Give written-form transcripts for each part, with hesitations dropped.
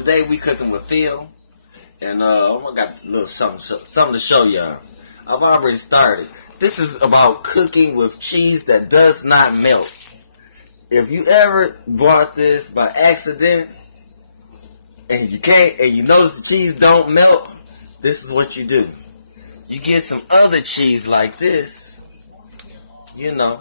Today we cooking with Phil, and I got a little something to show y'all. I've already started. This is about cooking with cheese that does not melt. If you ever bought this by accident and you notice the cheese don't melt, this is what you do. You get some other cheese like this, you know,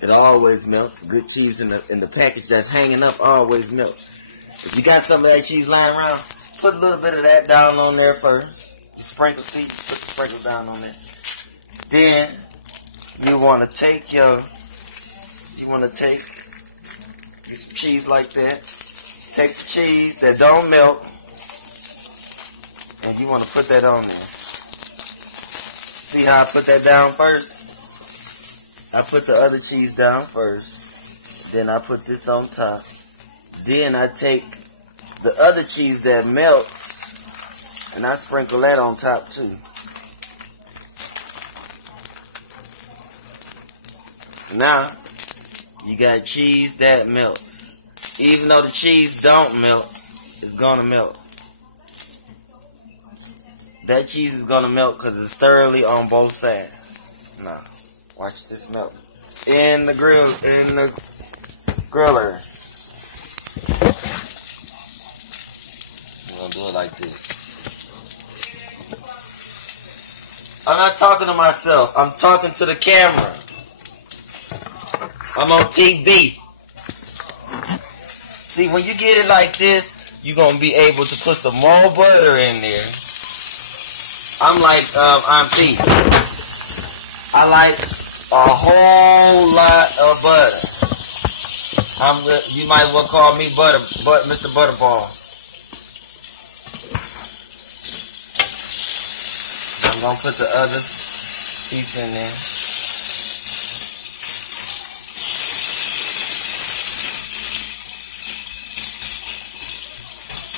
it always melts. Good cheese in the package that's hanging up always melts. If you got some of that cheese lying around, put a little bit of that down on there first. You sprinkle, see, put the sprinkle down on there. Then you want to take this cheese like that. Take the cheese that don't melt, and you want to put that on there. See how I put that down first? I put the other cheese down first. Then I put this on top. Then I take the other cheese that melts, and I sprinkle that on top too. Now, you got cheese that melts. Even though the cheese don't melt, it's gonna melt. That cheese is gonna melt because it's thoroughly on both sides. Now, watch this melt. In the griller. I'm gonna do it like this. I'm not talking to myself. I'm talking to the camera. I'm on TV. See, when you get it like this, you're going to be able to put some more butter in there. I'm like Pete. I like a whole lot of butter. You might as well call me Mr. Butterball. I'm going to put the other piece in there.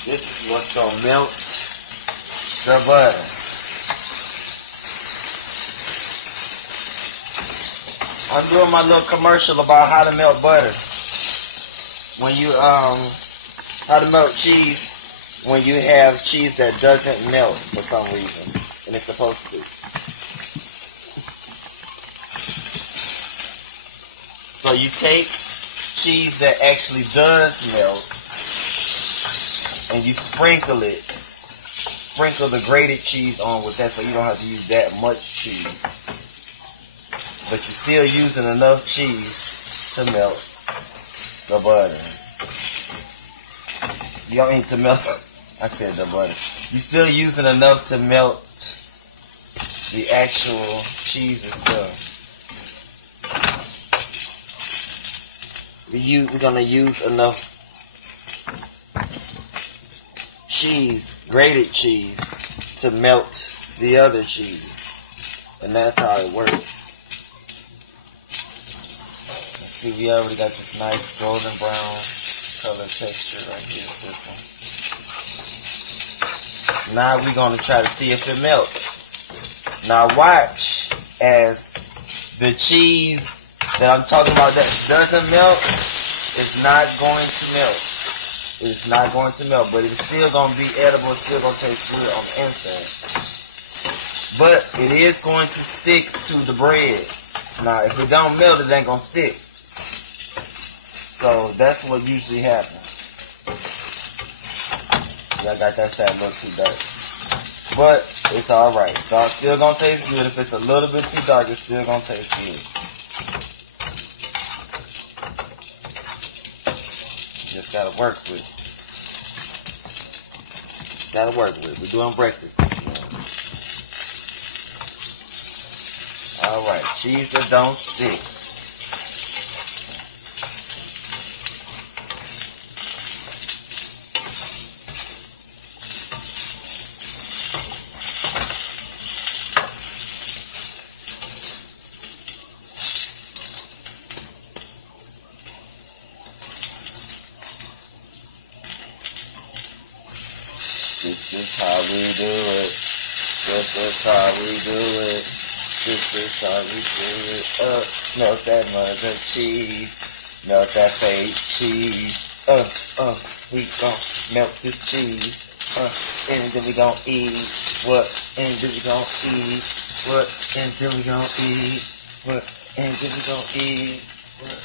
This is what's going to melt the butter. I'm doing my little commercial about how to melt butter. When you, how to melt cheese when you have cheese that doesn't melt for some reason. And it's supposed to. So you take cheese that actually does melt, and you sprinkle it. Sprinkle the grated cheese on with that so you don't have to use that much cheese. But you're still using enough cheese to melt the butter. You don't need to melt, I said the butter. You're still using enough to melt the actual cheese itself. We're going to use enough cheese, grated cheese, to melt the other cheese. And that's how it works. See, we already got this nice golden brown color texture right here. This one. Now we're going to try to see if it melts. Now watch as the cheese that I'm talking about that doesn't melt, it's not going to melt. It's not going to melt, but it's still going to be edible. It's still going to taste good on the inside. But it is going to stick to the bread. Now, if it don't melt, it ain't going to stick. So that's what usually happens. I got that side a little too dark. But it's alright. So it's still going to taste good. If it's a little bit too dark, it's still going to taste good. Just got to work with it. Got to work with it. We're doing breakfast this morning. Alright. Cheese that don't stick. This is how we do it. This is how we do it. This is how we do it. Melt that mother cheese. Melt that fake cheese. We gon' melt this cheese. And then we gon' eat what? And then we gon' eat what? And then we gon' eat what? And then we gon' eat what?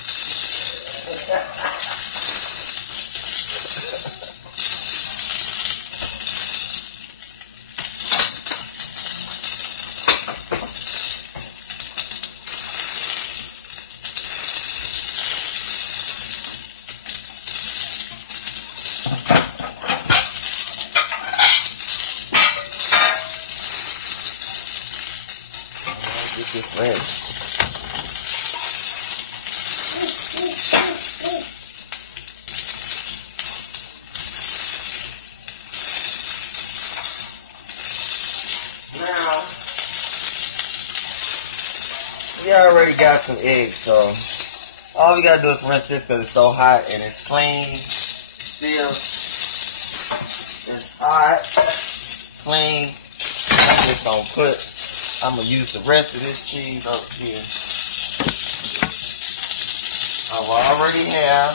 Get this ready. Now, we already got some eggs, so all we gotta do is rinse this because it's so hot and it's clean. Still, it's hot, clean. I'm just gonna I'm gonna use the rest of this cheese up here. I already have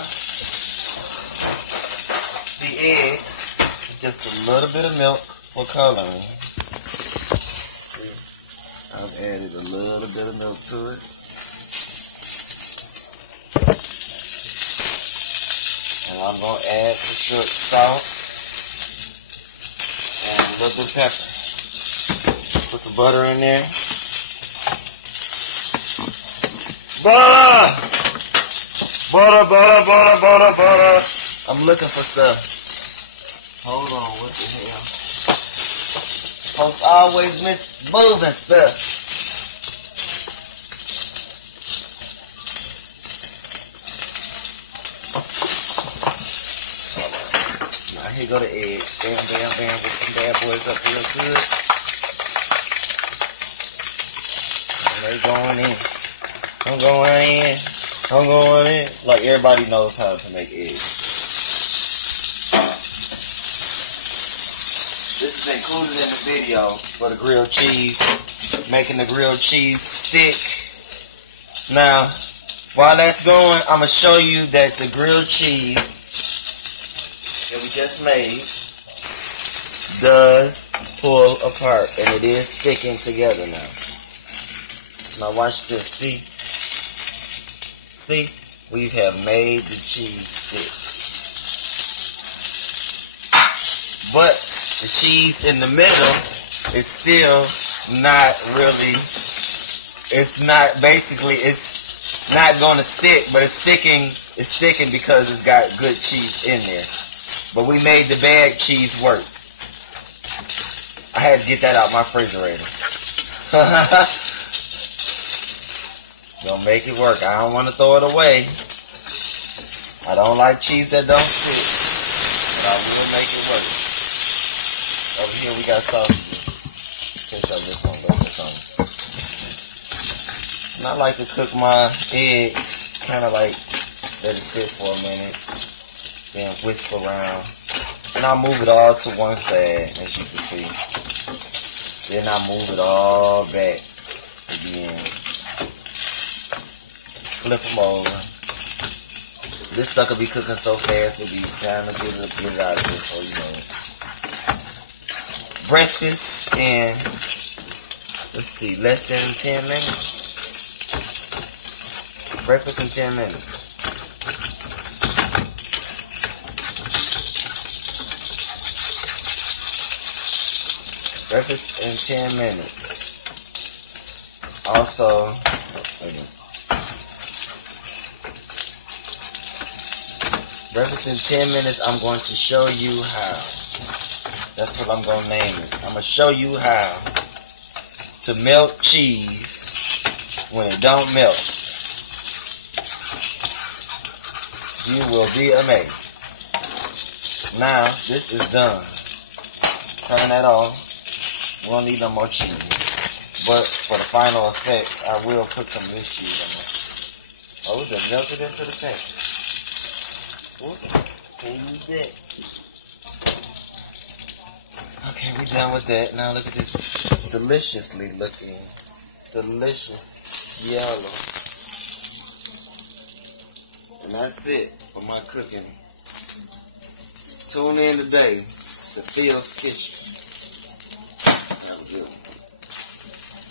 the eggs, just a little bit of milk for coloring. I've added a little bit of milk to it. And I'm gonna add some salt and a little bit of pepper. Put some butter in there. Butter! Butter, butter, butter, butter, butter. I'm looking for stuff. Hold on, what the hell? Folks always miss moving stuff. Now here go the eggs. Bam, bam, bam. Get some bad boys up real good. They going in. I'm going in. I'm going in. Like everybody knows how to make eggs. This is included in the video for the grilled cheese. Making the grilled cheese stick. Now, while that's going, I'm going to show you that the grilled cheese that we just made does pull apart. And it is sticking together now. Now watch this, see? See? We have made the cheese stick. But the cheese in the middle is still not really, it's not going to stick, but it's sticking because it's got good cheese in there. But we made the bad cheese work. I had to get that out my refrigerator. Gonna make it work. I don't want to throw it away. I don't like cheese that don't stick. But I will make it work. Over here we got sausages. In case y'all just don't look at something. And I like to cook my eggs. Kind of like let it sit for a minute. Then whisk around. And I'll move it all to one side, as you can see. Then I move it all back again. Flip them over. This sucker be cooking so fast, it'll be time to get it out of here before you know it. Breakfast in, let's see, less than 10 minutes. Breakfast in 10 minutes. Breakfast in 10 minutes. Also, breakfast in 10 minutes, I'm going to show you how. That's what I'm going to name it. I'm going to show you how to melt cheese when it don't melt. You will be amazed. Now, this is done. Turn that off. We don't need no more cheese. But for the final effect, I will put some of this cheese on it. Oh, it just melted into the pan. Can use that. Okay, we're done with that. Now look at this deliciously looking, delicious yellow. And that's it for my cooking. Tune in today to Phil's Kitchen.